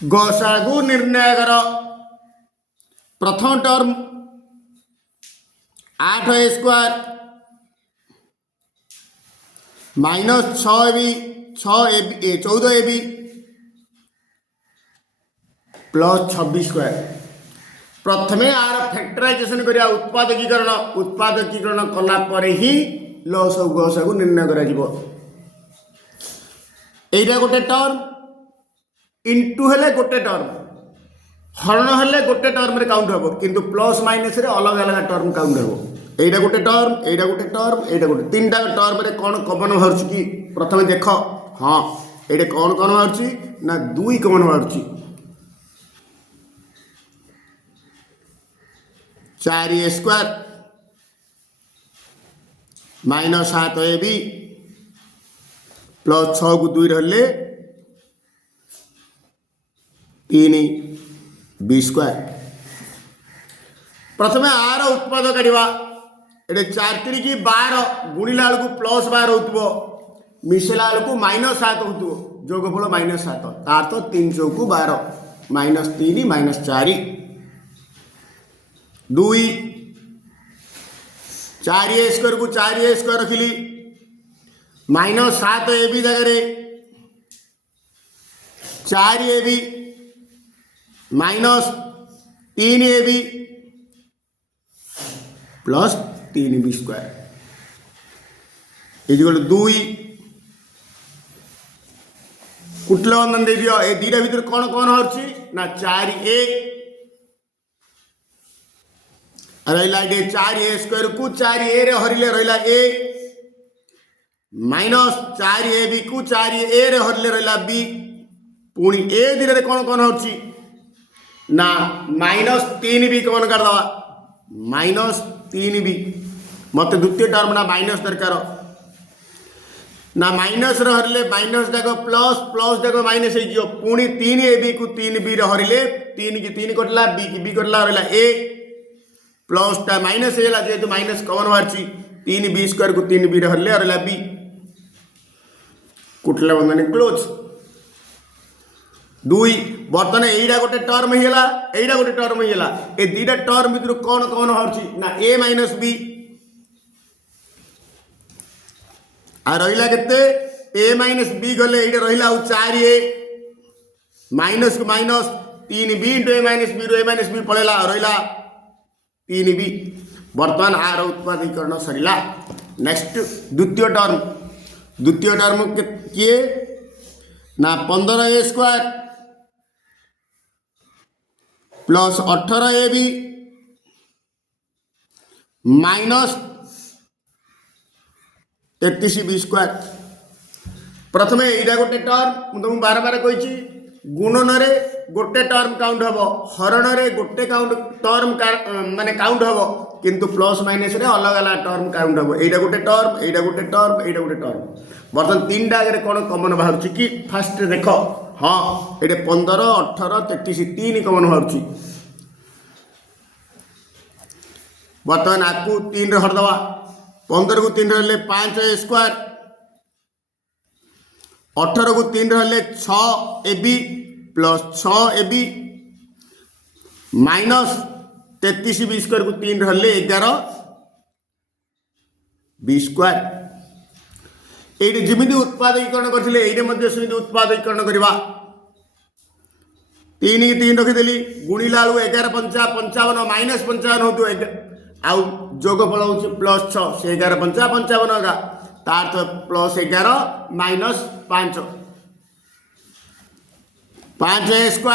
गसागु निर्णय कर। प्रथम term 8a² minus 14ab plus 26²। प्रथमे आर फैक्टराइजेशन करिया उत्पादकीकरण कला परे ही लसगु गसागु निर्णय करा जिवो। एइटा गोटे टर्म इंटू हेले गोटे टर्म हरण हेले गोटे टर्म रे काउंट हबो किंतु प्लस माइनस रे अलग अलग टर्म काउंट हबो। एइटा गोटे टर्म एइटा गोटे टर्म एइटा गोटे तीनटा टर्म रे कोन कमन बाहरछि कि प्रथमे देख। हां एइटे कोन कोन बाहरछि ना 2 कमन बाहरछि। 4a² माइनस 7ab प्लस 6 को 2 रहले 3b²। प्रथमे आर उत्पाद काढ़ा। ये 4 3 की 12 गुणिला बेलू प्लस 12 होतबो मिसेला बेलू -7 होतबो जोगफल -7 तार तो 3 चौकु 12 -3 -4 2 4a² को 4a² रखिली -7ab जगह 4ab -3ab plus 3b² equal 2 कुटल बंधन दे दियो। ए दीटा भीतर कौन कौन हरछि ना 4a रहिला 4a² को 4a रे हरिले रहिला a माइनस 4ab को 4a रे हरिले रहिला b पुणी ए दीटा रे कौन कौन हरछि ना -3b कौन कर दवा -3b मत द्वितीय टर्म ना माइनस दरकार ना माइनस हरिले माइनस जाक प्लस प्लस जाक माइनस हो पुणी 3ab को 3b हरिले 3 की 3 कटला b कटला रहा a प्लस टा माइनस है जेहेतु माइनस कमन बाहर 3b² को 3b हरिले रहा b कुटला बंधन क्लोज 2 बर्तमान एइडा गोटे टर्म हिला एइडा गोटे टर्म हिला ए दीटा टर्म भितर कौन कौन हरछि ना a माइनस b आ रहिला केते a माइनस b गले एइडा रहिला 4a माइनस को minus 3b * a minus b रो a माइनस b पळेला रहिला 3b। वर्तमान आर उत्पादीकरण सरिला। नेक्स्ट द्वितीय टर्म किए ना 15a² plus 18ab minus 33b²। प्रथमे एइडा गोटे टर्म तुमको बार बार कही गुणन रे गोटे टर्म काउंट हम हरण रे गोटे टर्म माने काउंट हम किंतु प्लस माइनस रे अलग अलग टर्म काउंट हम। एइडा गोटे टर्म एइडा गोटे टर्म एइडा गोटे टर्म बर्तमान तीनटा आगे कौन कमन बाहर कि फास्ट देख। हाँ ये 15 18 33 3 कमन बाहर बर्तमान आपको 3 रे हरदवा 15 को 3 रे 5a² 18 को 3 रे 6ab plus 6ab minus 33b² को 3 रे 11b²। ये जमी उत्पादीकरण करते ये उत्पादीकरण करवा 3 की 3 रखीदेली गुणिला 11 5 55 माइनस 55 हो आउ जोगफल हूँ प्लस 6 से 11 5 55 होगा तार तो प्लस 11 माइनस 5 5a²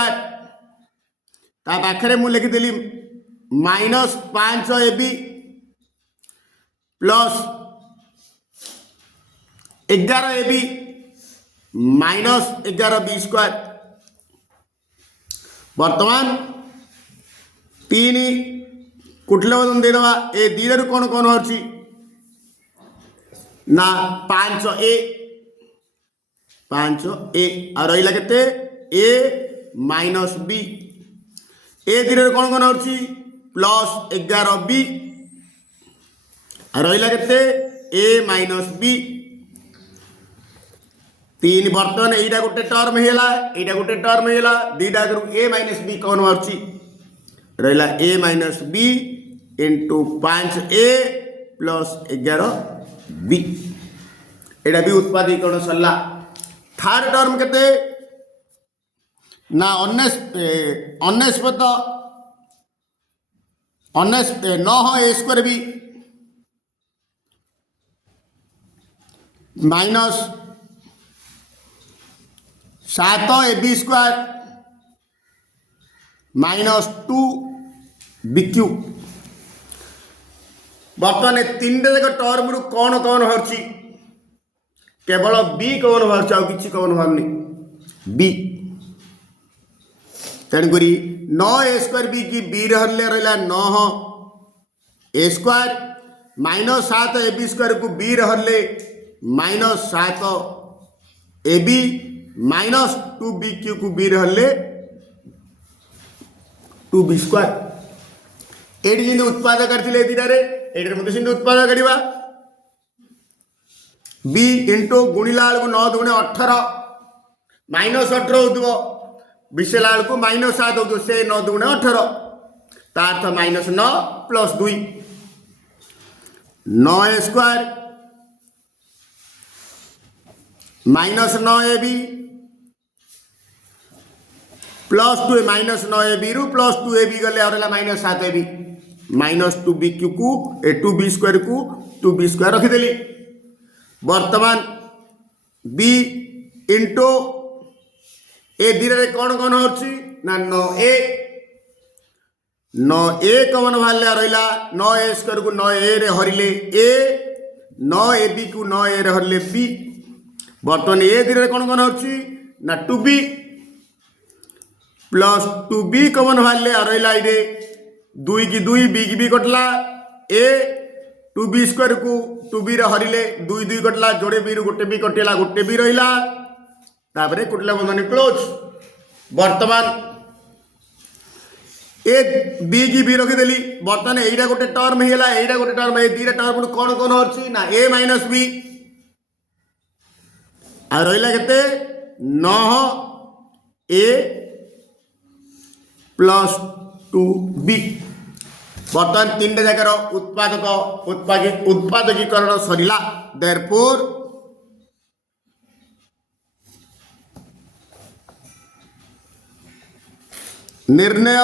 ता पाखरे मु लिखिदेली minus 5ab plus 11ab minus 11b²। वर्तमान 3 कुटले बदन दे दवा ए दीटा रू कौन कौन हरछि ना 5a आ रहिला केते a माइनस b ए दीटा रू कौन कौन हरछि प्लस 11b आ रहिला केते a माइनस b तीन बर्तमान एटा गोटे टर्म हैला एटा गोटे टर्म हैला दीटा करू ए माइनस बी कौन बाहर रहा A minus B into 5a plus 11b एटा भी उत्पादीकरण सरला। थर्ड टर्म केते ना अनेस्पत 9a² B minus 7ab² minus 2bq बर्तमान तीन जाक टर्म रु कौन कौन बाहर केवल बी कौन बाहर आउ कि कौन बाहरनी बी तेणुक 9a² बी की बी रहा 9a² माइनस 7ab² को बी रहा माइनस 7ab माइनस 2bq को बी रहा 2b² ये जी उत्पाद करते दीटारे ये उत्पाद करवा बी इंटू गुणिला बेलू 9 दूने 18 माइनस 18 हो मिसेला बेलू माइनस 7 हो से 9 दूने 18 तार minus 9 plus 2 9a² minus 9ab plus 2 minus 9ab रु प्लस 2ab गले और माइनस 7ab माइनस 2bq को 2b² को 2b² रखिदेली। वर्तमान b इंटू ए धीरे कौन कौन होची ना 9a कौन बाहर रहा 9a² को 9a रे हरिले a 9ab को 9a रे हरिले b वर्तमान ए धीरे कौन कौन होची ना 2b प्लस 2b कौन बाहर रहा ये 2 की 2 b की b कटला a 2b² को 2b रे हरिले 2 2 कटला जोड़े b रु गोटे b कटेला गोटे b रहा तापरे कुटला बंधनी क्लोज। वर्तमान ए b की b रखिदेली वर्तमान एटा गोटे टर्म हैला एटा गोटे टर्म ए दीटा टर्म कौन कौन होची ना a माइनस b आ रहिला केते 9a प्लस 2b बर्तमान तीन जगार उत्पादकीकरण सरिला देयरफॉर निर्णय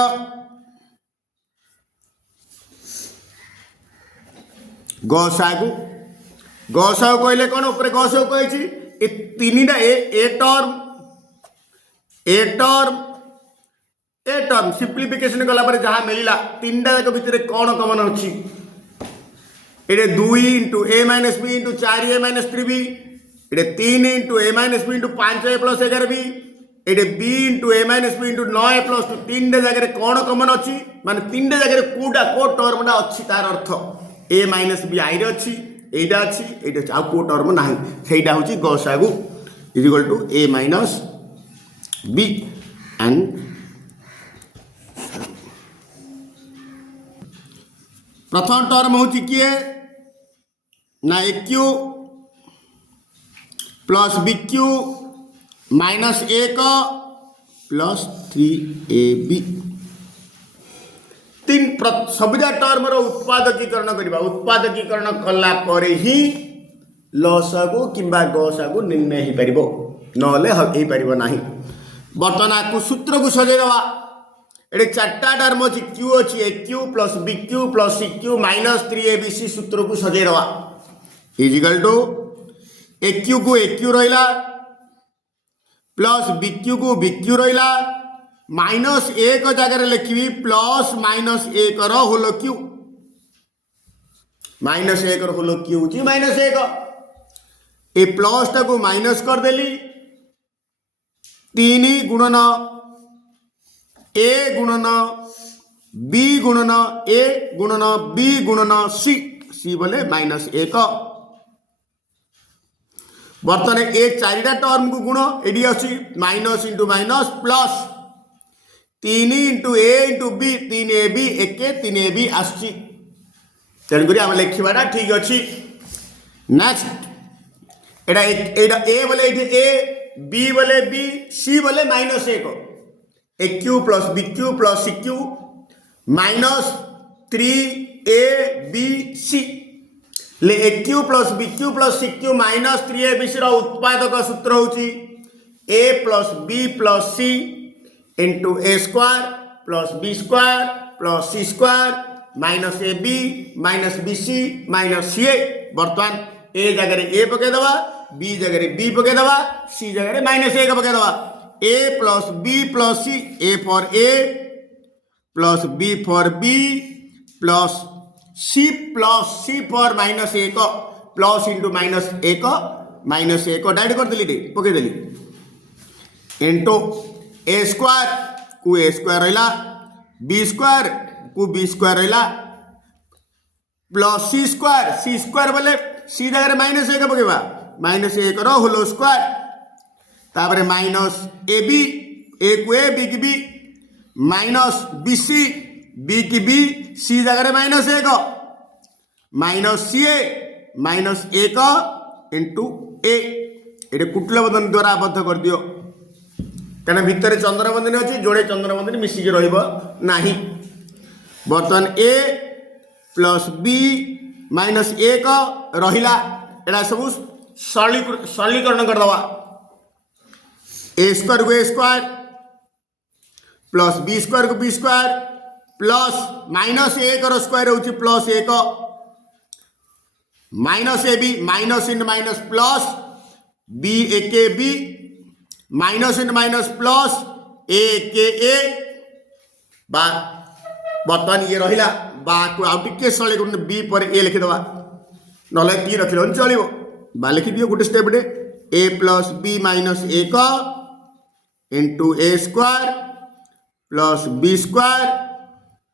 गसागु कहले कौन ऊपर गसागु कही तीन ए टर्म सिंप्लिफिकेशन कला पर जहाँ मिलला तीन जाक भितर कौन कमन अच्छी ये 2 इंटू ए minus B into 4a minus 3b ये 3 इंटू ए minus B into 5a plus 11b ये b इंटू ए minus B into 9a plus 2 तीन जगह कौन कमन अच्छी माने तीन जगह कौटा को टर्मटा अच्छी तार अर्थ ए माइनस बी आई अच्छी एटा अच्छी ये आउ को टर्म ना सहीटा हूँ गसागु is equal to A minus B and प्रथम टर्म हूँ किए ना AQ plus BQ minus 1 plus 3AB तीन सबुजा टर्म उत्पादकीकरण करवा उत्पादकीकरण कला परे ही लसागु किंबा गसागु निर्णय हो पारिबो नले हो पारिबो नाही। बर्तमान आपको सूत्र को सजेदवा ये चार्टा टर्म अच्छी क्यू अच्छी AQ plus BQ plus CQ minus 3ABC सूत्र को सजेदवा इजिकल टू AQ को AQ रहा प्लस BQ को BQ रहा माइनस 1 जगह लिखी plus minus 1 whole cube minus 1 whole cube जी माइनस 1 ए प्लस टाक माइनस करदेली 3 गुणन ए गुणन बी गुणन ए गुणन बी गुणन सी सी बोले माइनस 1 बर्तमान ए चारिटा टर्म को गुण एडी अच्छी minus into minus plus 3 into A into B 3ab 3ab आसची तेणुक आम लिखा ठीक अच्छी नेक्स्ट एटा ए बोले ए बी बोले बी सी बोले माइनस एक A cube plus B cube plus C cube minus 3abc ले A cube plus B cube plus C cube minus 3abc उत्पादक सूत्र होची a plus B plus C into A square plus B square plus C square minus A B minus B C minus C A. बर्तमान A जगह ए पके दवा B जगह B पके दवा सी जगह माइनस एक पके दवा A plus B plus C A plus B for B plus C for minus एक प्लस इंटू माइनस एक डायरेक्ट कर देली पके देली इंटू ए स्क्वायर को ए स्क्वायर रहा बी स्क्वायर को बी स्क्वायर रहा प्लस सी स्क्वायर बोले सी जगह माइनस एक पकेबा माइनस एक होल स्क्वायर तापर माइनस ए बी ए को ए बी की B minus B C B की बी सी जगह माइनस एक माइनस सी ए माइनस एक इंटू ए ये कुटल बंधन द्वारा आबद्ध कर दियो कहीं भितर चंद्रबंधन अच्छी जोड़े चंद्रबंधन मिसिक रहा बर्तमान ए प्लस बी माइनस एक रहा एटा सब सरलीकरण करदे ए स्क्वायर को A square plus B square को बी स्क्वायर प्लस माइनस एक स्क्वायर होची प्लस एक माइनस ए बी माइनस इन माइनस प्लस बी ए के बी माइनस इन माइनस प्लस ए के ए बा बर्तमान ये रहा बा को आउ टिके सरल बी पर ए लिखिदे ना टी रखिल चलो बा लिखि दियो गोटे step A plus B minus एक into A square plus B square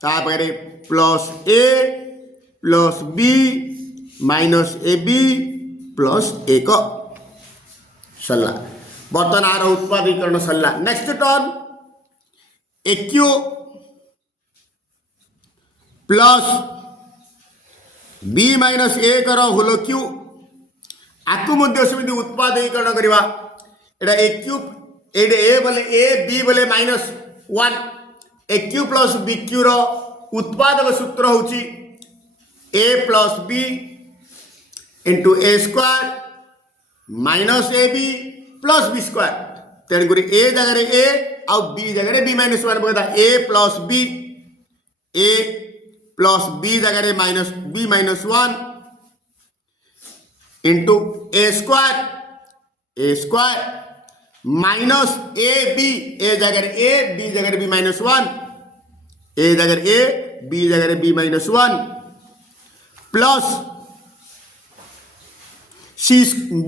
तापर plus A plus B minus A B plus एक सरला बर्तमान आर उत्पादीकरण सरला। Next term A cube plus B minus एक होल क्यू आपको सेमती उत्पादीकरण करवा एटा ए क्यू ए बोले ए बी बोले minus one A cube plus B cube रो उत्पादक सूत्र होची A plus B into A square minus A B plus B square तेणुक ए जगह ए आउ बी जगह बी माइनस वन पकड़ा ए प्लस बी जगह minus B minus one into A square minus A जगह ए बी जगह B minus one A जगह A B जगह B minus one plus C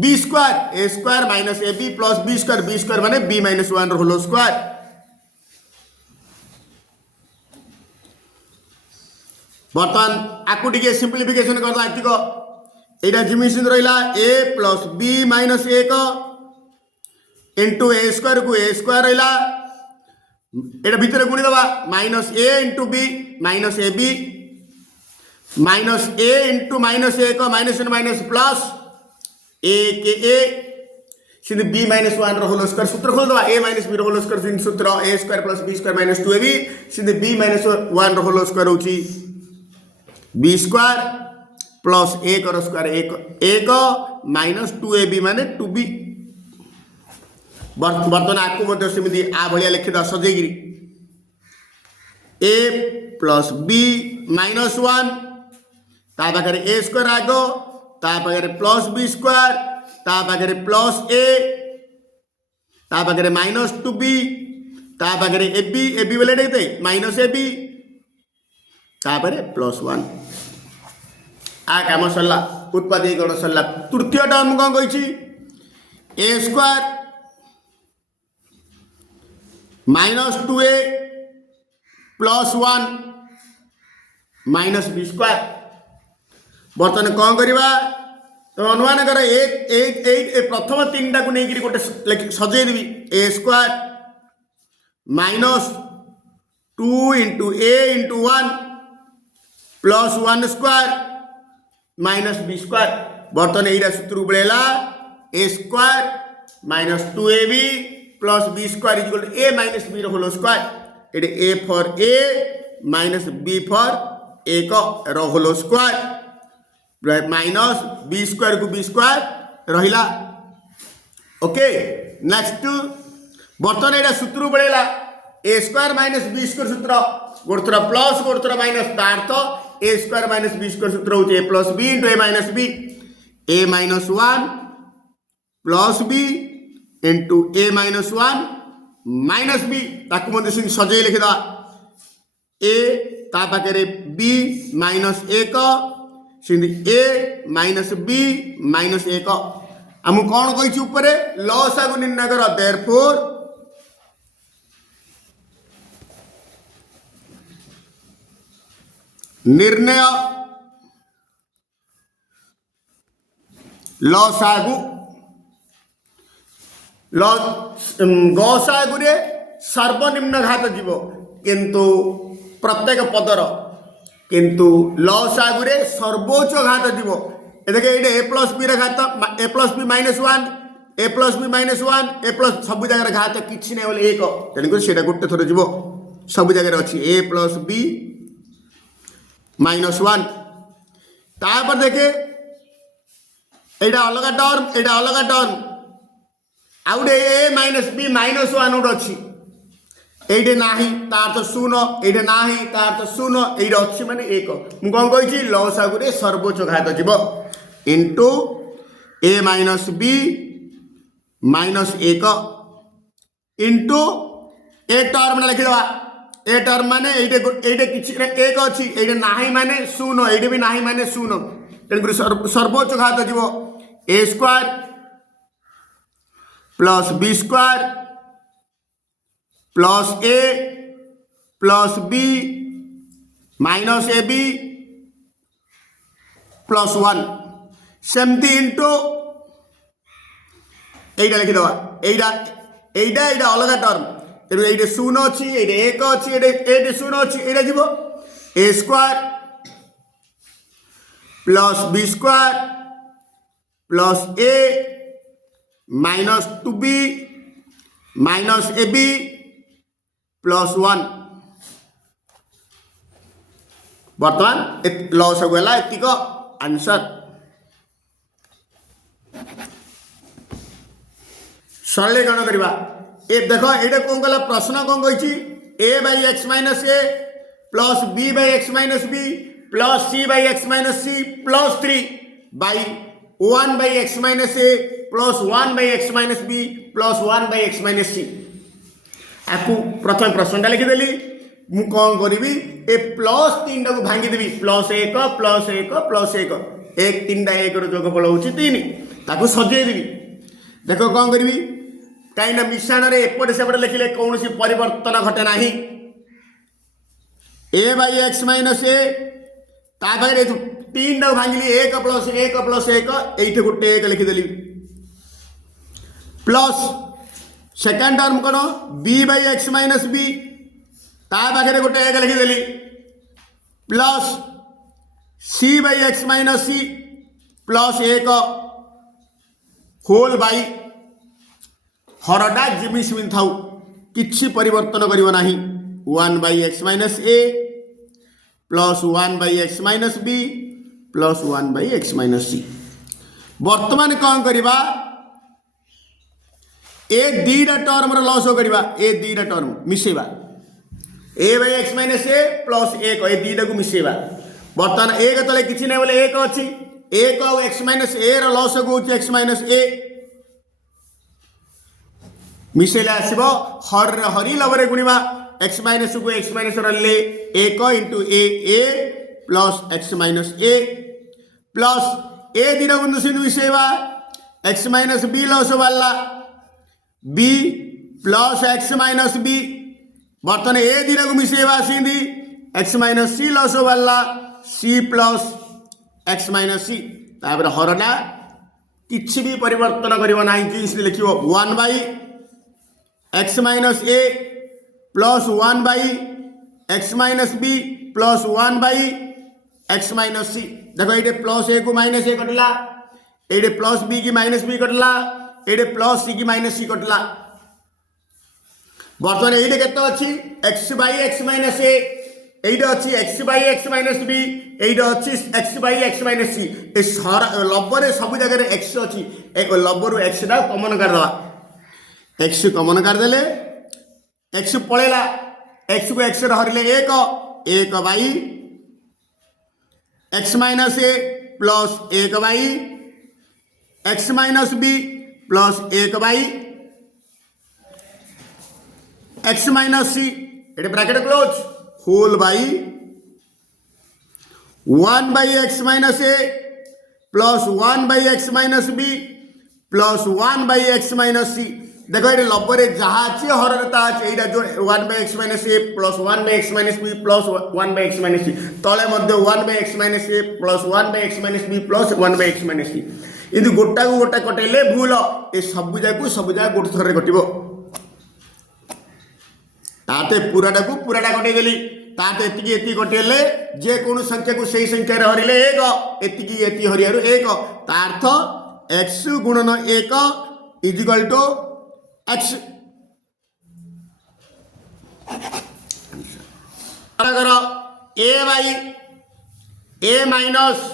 B square A square minus A B plus B square माने B minus one whole square बर्तमान आपको टिके simplification करला एटा जिमिशन रहा ए प्लस बी माइनस एक इंटू ए स्क्वायर को ए स्क्वायर रहा एटा भितर गुणी दबा minus A into B minus A B minus A into minus एक माइनस इन माइनस प्लस ए के ए सिंध B minus one whole square सूत्र खोल दबा A minus B whole square सूत्र A square plus B square minus 2ab सिंध B minus one whole square होची बी स्क्वायर प्लस एक स्क्वायर एक माइनस 2ab माने 2b बर्तमान आपको सेमती आ भाया लिखिद सजेगिरी ए प्लस बी माइनस वन ता पाखे ए स्क्वायर आग ता पाखे प्लस बी स्क्वायर ता पाखे प्लस ए ता पाखे माइनस 2b ता पाखे ए बी बोले देखते माइनस ए बी तापर प्लस वन आ काम सरला उत्पादीकरण सरला। तृतीय टर्म कौन कही A square minus 2a plus one minus B square बर्तमान कौन करवा तो अनुमान कर प्रथम तीन टाक नहीं गोटे सजेदेवी A square minus 2 into A into one plus one square minus B square बर्तमान यही सूत्र बुलेला ए स्क्वायर माइनस 2ab प्लस बी स्क्वायर is equal to A minus B whole square एटे A for A minus B for A का whole square minus B square को बी स्क्वायर रहिला ओके नेक्स्ट बर्तमान एटा सूत्र पड़ेगा A square minus B square सूत्र गोटे थोड़ा प्लस गोटे थोड़ा माइनस तार तो ए स्क्वायर माइनस बी स्क्वायर सूत्र होचे ए प्लस बी इंटू ए माइनस 1 प्लस बी इंटू ए माइनस 1 माइनस बी ताकू मध्य सजे लिखिदा ए ता पाखे बी माइनस 1 सिंधी ए माइनस बी माइनस 1 आम कौन कही ऊपर लसागु निर्णय कर देयरफॉर निर्णय लसागु गसागु रे सर्वनिम्न घात जीव किंतु प्रत्येक पदर किंतु लसागु रे सर्वोच्च घात जीव देखे ये ए प्लस बी घात ए plus B minus 1 A plus B minus 1 A plus सब जगह घात किसी ना बोले एक तेणुक से गोटे थर जीव सब जगह अच्छी ए प्लस बी माइनस 1 तापर देखे एटा अलग टर्म आउ गए ए माइनस बी माइनस 1 गोटे अच्छी ये ना तार तो शून्य ये ना तार तो शून्य ये अच्छी माने एक मुझे कौन कही लसागु रे सर्वोच्च घात जीव into A minus B minus 1 into A term लिखिदेवा ए टर्म माने ये किसी एक अच्छी ये ना माने शून्य ये भी ना माने शून्य तेणुक सर्वोच्च घात जीव A square plus B square plus A plus B minus A B plus 1 सेमती इंटू यहीटा लिखिदेवा यहीटा अलग टर्म तेणु ये शून्य अच्छी ये एक अच्छी ये शून्य अच्छी ये जीव A square plus B square plus A minus 2b minus A B plus 1 बर्तमान लसागु है एतिक आंसर सरलीकरण करवा ए देख ये कौन कला प्रश्न कौन कही A by x minus A plus B by x minus B plus C by x minus C plus 3 by 1 by x minus A plus 1 by x minus B plus 1 by x minus C आपको प्रथम प्रश्नटा लिखिदेली मु कौन करी ए plus 3 को भांगीदेवी plus 1 plus 1 plus 1 एक 3टा 1 जोगफल हूँ 3 ताको सजेदेवी देख कौन करी कहीं मिश्रण रे एपटे सेपटे लिखिले कौन सी परिवर्तन घटे ना ए बाई एक्स माइनस ए तापर 3 टाक भांगिली 1 प्लस 1 प्लस 1 ये गोटे 1 लिखिदेली प्लस सेकेंड टर्म कौन B by x minus B ताखे गोटे 1 लिखिदेली plus C by x minus C plus 1 whole by हरटा जिमी सिमी थाउ किसी परिवर्तन करिवो नाही 1 by x minus A plus 1 by x minus B plus 1 by x minus C वर्तमान कौन करवा ए दीटा टर्म लस करवा ए दीटा टर्म मिसेवा ए by x minus A plus 1 ए दीटा को मिसेवा बर्तमान एक तले किसी ना बोले 1 अच्छी 1 और एक्स माइनस ए लस को एक्स माइनस ए मिसेले आसब हरी लवरे गुणवा एक्स माइनस को एक्स माइनस रे 1 into A plus X minus A plus A दिन बंधु सिंधु मिसेवा एक्स माइनस बी लस वाला B plus X minus B बर्तमान ए दिन को मिसेवा सिंधी एक्स माइनस सी लस वाला C plus X minus C तापर हरटा किसी भी परिवर्तन करिवो नाही जी लिखिवो 1 by x minus A plus 1 by x minus B plus 1 by x minus C देखो ये प्लस ए को माइनस ए कटिला ये प्लस बी की माइनस बी कटला ये प्लस सी की माइनस सी कटला बर्तमान ये के अच्छी X by x minus A ये अच्छी X by x minus B ये अच्छी X by x minus C लब्बर सब जगह एक्स अच्छी लब्बर एक्स टा कमन करदे एक्स कमन करदे एक्स पलैला एक्स को एक्स हरिले एक by x minus A plus एक by x minus B plus एक बाई एक्स माइनस सी ये bracket close whole by 1 by x minus A plus 1 by x minus B plus 1 by x minus C देखो ये लब्बर जहाँ अच्छे हरता अच्छे यहाँ जो 1 by x minus A plus 1 by x minus B plus 1 by x minus C तले 1 by x minus A plus 1 by x minus B plus 1 by x minus C यदि गोटा को गोटा कटेले भूल ये सब जगह गोटे थर कटो ताते पूराटा को पूराटा कटेदेली ताते एति कटेले जेको संख्या को सही संख्या हरिले एक हरियार एक तार्थ एक्स गुणन एक equal to X A by A minus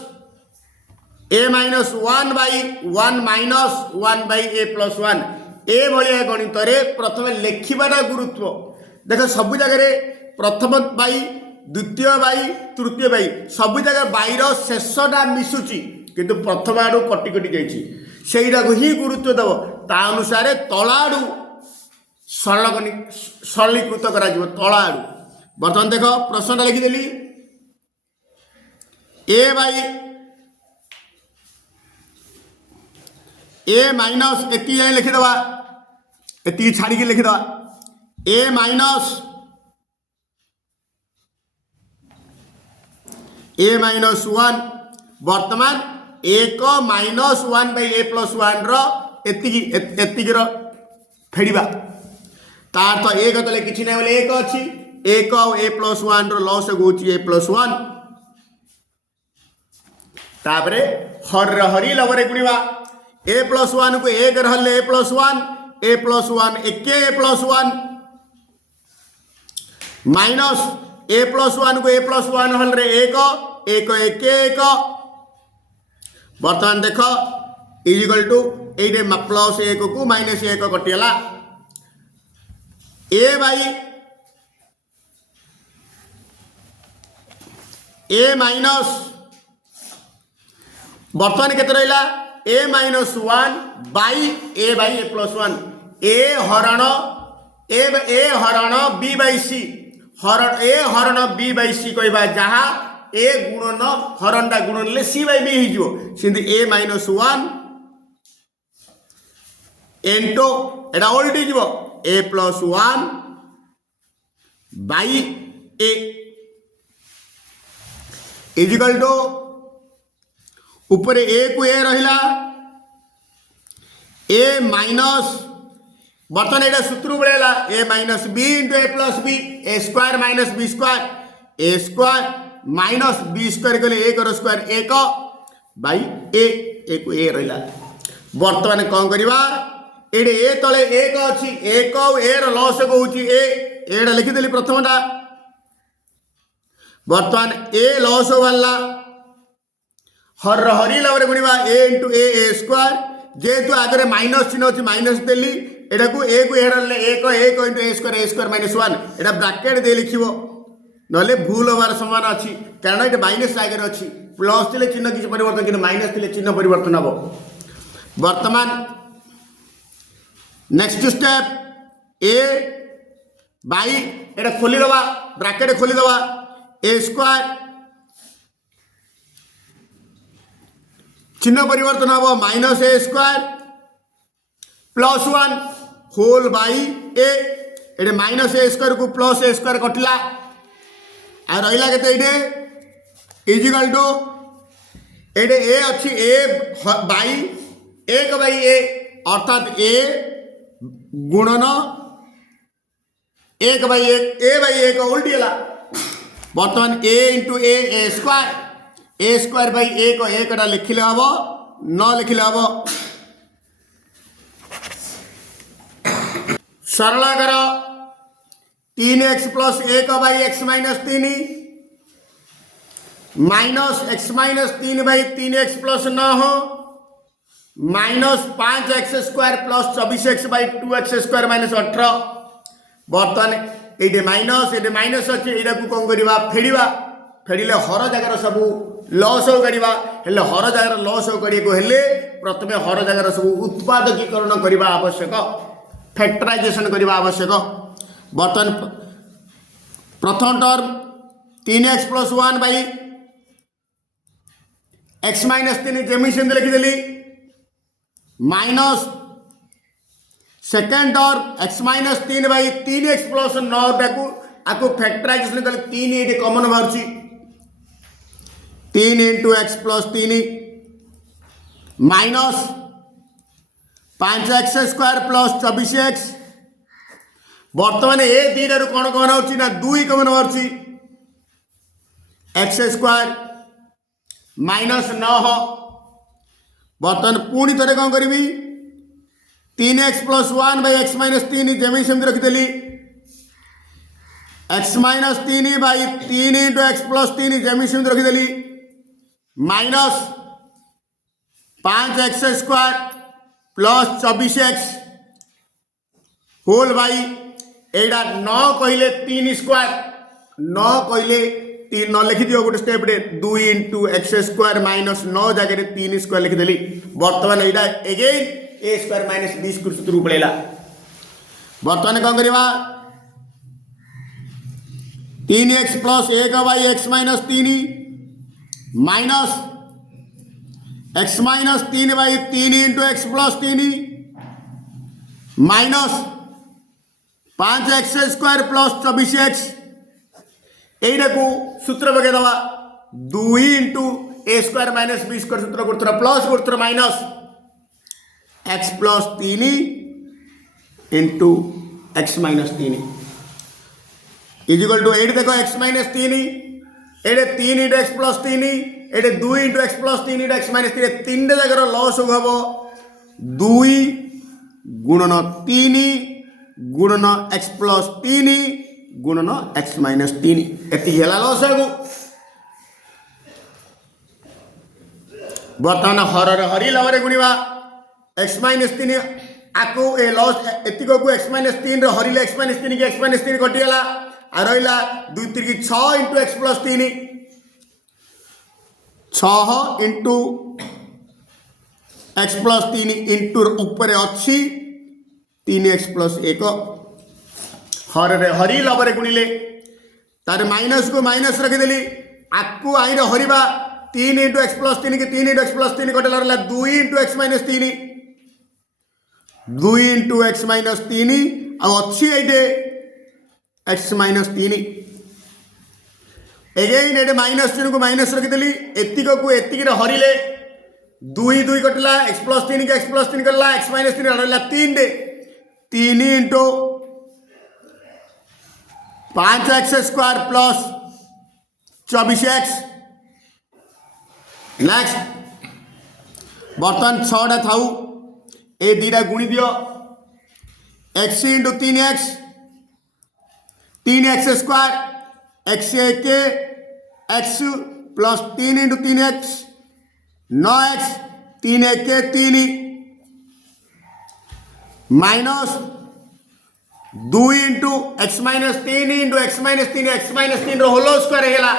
1 by 1 minus 1 by A plus 1 A भाया गणित प्रथम लेखिबाटा गुरुत्व देख सब जगह प्रथम बाई द्वितीय बाई तृतीय बाई सब जगह बाईर शेषटा मिशुची किंतु प्रथम आड़ू कटि कटि जाइटा ही गुरुत्व दब ता अनुसार तला आड़ू सरलीकृत करा तला आड़ू बर्तमान देख प्रश्नटा लिखिदेली ए बाई ए माइनस एति जाए लिखिदवा एति छाड़ी लिखिदवा ए माइनस 1 वर्तमान 1 माइनस 1 बाई ए प्लस 1 एतिक फेड़ा तार तो एक तले कि ना बोले एक अच्छी एक ए प्लस 1 लस हूँ ए प्लस 1 तापर हर हरी लवरे गुणवा ए प्लस 1 को एक रही ए प्लस 1 एक ए प्लस 1 माइनस ए प्लस 1 को ए प्लस 1 हल रे एक बर्तमान देख इजिकल टू ये प्लस एक को माइनस एक कटिगला ए बाई ए माइनस बर्तमान के रहा A minus 1 by A plus 1 ए हरण बी बाई सी ए हरण बी बाई सी कहवा जहाँ ए गुणन हरणटा गुणन सी बाई बी हो ए माइनस 1 इंटू एटा ओल्टी जीव a plus 1 by a equal to ऊपर ए को ए रहिला ए माइनस बर्तमान ये सूत्र बढ़ेगा ए minus B into A plus B A square minus B square A square minus B square कहले एक स्क्वायर एक बाई ए को ए रहा बर्तमान कौन करवा ये तले एक अच्छी एक ए लस हूँ एटा लिखिदेली प्रथमटा बर्तमान ए लस बाहर हर हरी लवरे गुणवा ए इंटू ए स्क्वायर जेहेतु आगे माइनस चिन्ह अच्छी माइनस देली एटा को ए को एरले एक into A square minus 1 Etah bracket दे लिखिबो नले भूल होवार संभावना अच्छी कारण ये माइनस आगे अच्छी प्लस थे चिन्ह किसी परिवर्तन कि माइनस थे चिन्ह परिवर्तन हम वर्तमान next step A by Etah खोलीदवा bracket खोलीदवा A square चिन्ह परिवर्तन हम minus A square plus 1 whole by A minus A square को प्लस ए स्क्वायर कटिला आ रहा के इजिकल टू ये ए अच्छी ए बाई एक बाई ए अर्थात ए गुणन एक बाई एक उल्टी है बर्तमान ए इंटू ए स्क्वायर बाई एकटा लिखिले हम 9 लिखिले हम सरल कर 3x plus 1 by x minus 3 minus X minus 3 by 3x plus 9 minus 5x square plus 24x by 2x square minus 18 बर्तमान ये माइनस अच्छे यहाँ को कौन करवा फेड़ा फेड़े हर जगार सब लस हो करा हर जगार लस हो करें प्रथम हर जगार सब उत्पादकीकरण करने आवश्यक फैक्टराइजेशन करने आवश्यक बर्तमान प्रथम term 3x plus 1 by x minus 3 जमी से लिखिदेली minus second term x minus 3 by 3x plus 9 टाकू आपको फैक्टराइजेशन कले 3 ये कमन बाहर 3 into x plus 3 minus 5x square plus 24x बर्तमान ए दीटा कौन कौन हो 2 कमन बाहर एक्स स्क्वायर माइनस 9 बर्तमान पुणी थे कौन करी 3x plus 1 by x minus 3 जमी सेमती रखिदेली x minus 3 by 3 into x plus 3 जमी सेमती रखिदेली minus 5x square plus 24x whole by एटा 9 कहले 3 स्क्वायर 9 कहले 3 9 लिखि दियो गोटे स्टेप रे 2 इंटू एक्स स्क्वायर माइनस 9 जगह 3 स्क्वायर लिखिदेली बर्तमान यहाँ again A square minus B square सूत्र पड़ेगा बर्तमान कौन करवा 3x plus 1 by x minus 3 minus X minus 3 by 3 into x plus 3 minus 5x square plus 24x यहीटा को सूत्र पकईदवा 2 into A square minus B square सूत्र गोटे प्लस गोटे minus X plus 3 into x minus 3 equal to eight देखो X minus 3 एटे 3 into x plus 3 एटे 2 into x plus 3 into x minus 3 तीन जगह लस हम 2 गुणन 3 गुणन एक्स प्लस 3 गुणन एक्स माइनस 3 ये लस है बर्तमान हर हरी लवे गुणवा एक्स माइनस 3 आपको ए लस एतिक को एक्स माइनस 3 हरिले एक्स माइनस 3 की एक्स माइनस 3 कटिगला आ रहा 2 3 6 into x plus 3 6 into x plus 3 into ऊपर अच्छी 3x प्लस 1 हरी लवरे गुणिले तार माइनस को माइनस रखिदेली आपको आई हरवा 3 इंटू एक्स प्लस 3 की 3 इंटू एक्स प्लस 3 कटेला रहा 2 into x minus 3 2 into x minus 3 अच्छी ये एक्स माइनस 3 एगेन ये माइनस 3 को माइनस रखिदेली एतिक को एतिक हरिले 2 2 कटला एक्स प्लस 3 की एक्स प्लस 3 कटला एक्स माइनस 3 रहा 3 रे 3 into 5x square plus 24x next बर्तमान 6टा थाऊ ए दीटा गुणी दियो x into 3x 3x square x 1 x plus 3 into 3x 9x 3 1 3 minus 2 into x minus 3 into x minus 3 whole square है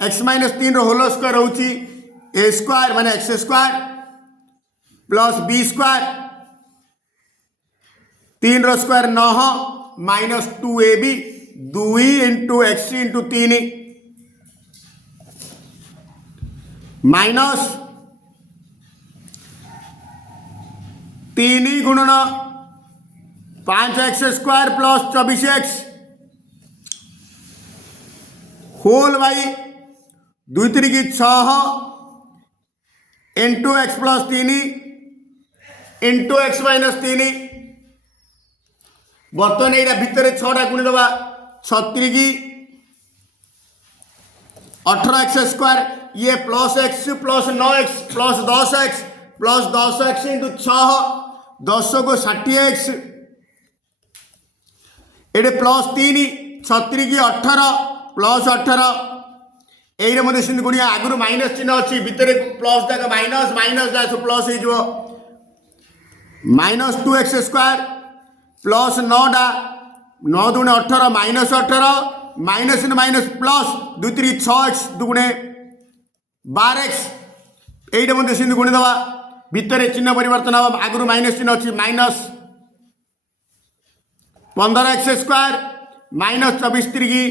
x minus 3 whole square होची a square माने x square plus B square 3 रो square 9 minus 2ab 2 into x into 3 minus 3 गुणन 5x square plus 24x whole by 2 3 की 6 into x plus 3 into x minus 3 बर्तमान यहाँ भितर 6टा गुणी दबा 36 की 18x स्क्वायर ये plus x plus 9x plus 10x plus 10x into 6 10 को 60x ये प्लस 3 36 की 18 प्लस 18 ये मध्य सिंह गुणिया आगुरी माइनस चिन्ह अच्छी भितर प्लस जाक माइनस माइनस जा सब प्लस हो माइनस 2x स्क्वायर प्लस 9 9 दुणे 18 माइनस 18 माइनस इन माइनस प्लस 2 3 6x दुगुणे 12x ये मध्य सिंह गुणी दवा भितर चिन्ह परिवर्तन हम आगुरी माइनस चिन्ह अच्छी minus 15x square minus 24 3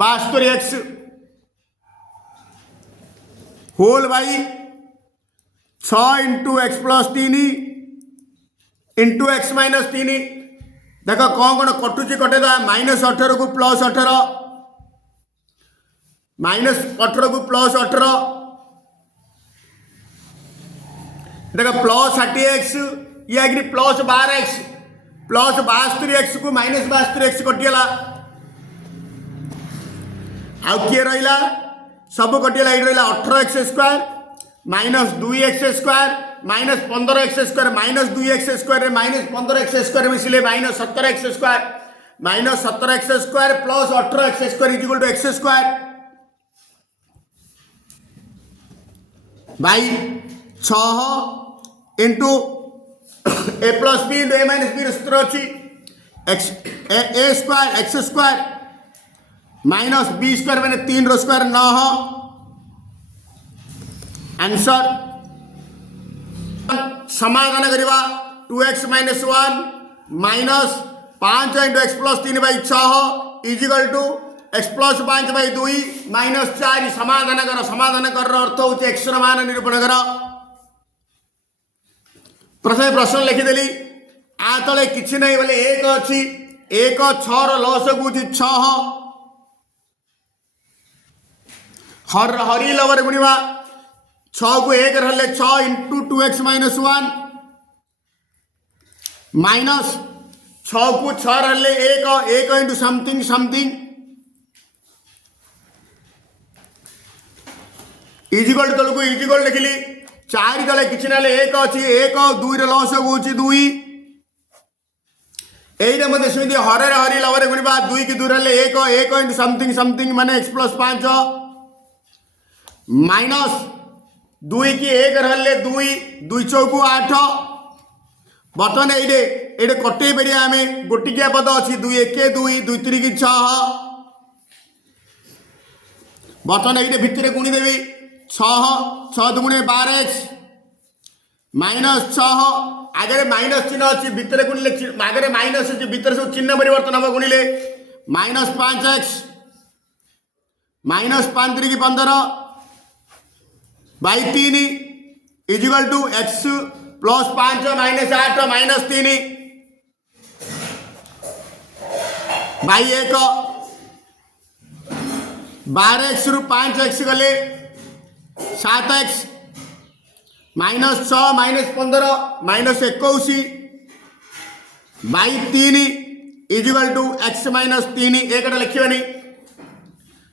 72x whole by 6 into x plus 3 into x minus 3 देख कौन कटुची कटेदा माइनस 18 को प्लस 18 माइनस 18 को प्लस 18 देख प्लस 60x ये आगे प्लस 12x प्लस 72x को माइनस 72x कटिगला आउ किए रहा सब कटिगला ये रहा 18x square minus 2x square minus 15x square minus 2x square minus 15x square मिसिले minus 17x square minus 17x square plus 18x square is equal to x square by 6 into A plus B into A minus b सूत्र अच्छी x a square x square minus B square मैंने 3 रो square 9 answer समाधान करवा 2x minus 1 minus 5 into x plus 3 by 6 equal to X plus 5 by 2 minus 4 समाधान कर अर्थ हूँ x मान निरूपण कर प्रथम प्रश्न लिखिदेली आ तले किसी नहीं बोले एक अच्छी 1 6 लस को 6 हरी लवर गुणवा 6 को 1 रहे 6 इंटू 2x माइनस 1 माइनस 6 को 6 रहे 1 इंटू समथिंग समथिंग इजिकल तल को इजिकल लिखिली 4 तले किसी ना 1 अच्छी 1 2 लस को 2 ये मत सेमती हरे हरी लवर गुणवा 2 की 2 रहे 1 इंटू समथिंग समथिंग माने x प्लस 5 माइनस 2 की 1 रहे 2 2 चौकू 8 बर्तमान ये कटे पारे आम गोटिकिया पद अच्छी 2 1 2 2 3 की 6 बर्तमान ये भितर गुणीदेवी 6 दुगुणे 12x माइनस 6 आगे माइनस चिन्ह अच्छी भितर गुणिले आगे माइनस अच्छी भितर सब चिन्ह परिवर्तन हम गुणिले माइनस 5x माइनस 5 3 की 15 by 3 equal to X plus 5 minus 8 minus 3 by 1 12x रु 5x गले 7x minus 6 minus 15 minus 21 by 3 equal to X minus 3 एक लिखनी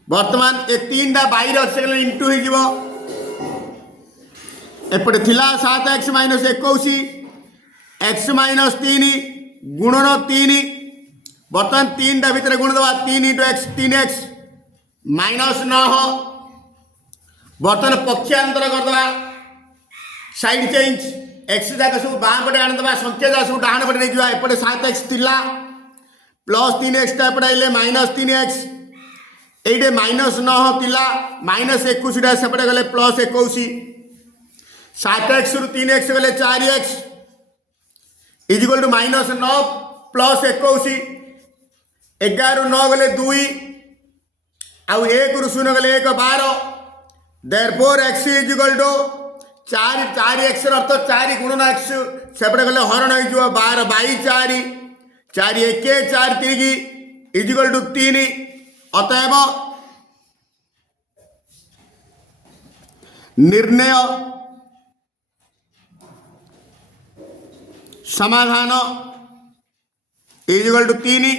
बर्तमान ए 3 टा बाई अच्छे इंटू हो एपटे थिला 7x माइनस 21 एक्स माइनस 3 गुणन 3 बर्तमान 3 टा भितर गुण दवा 3 इंटू एक्स 3x माइनस 9 बर्तमान पक्षांतर करदे साइड चेंज एक्स जाक सब बाँ पटे आनीदे संख्या जाक सब डाण पटे नहीं एपटे 7x थिला प्लस 3x एपटे आइले माइनस 3x ये माइनस 9 थिला माइनस 21 सेपटे गले प्लस 21 7x रु 3x गले 4x is equal to minus 9 plus 21 11 रु 9 गले 2 आउ 1 रु 0 गले 1 12 therefore x equal to 4x अर्थ 4 गुणन x सेपटे गले हरण हो 12 बाई 4 4 1 4 3 इजिकल टू 3 अतएव निर्णय समाधान इजिकल टू 3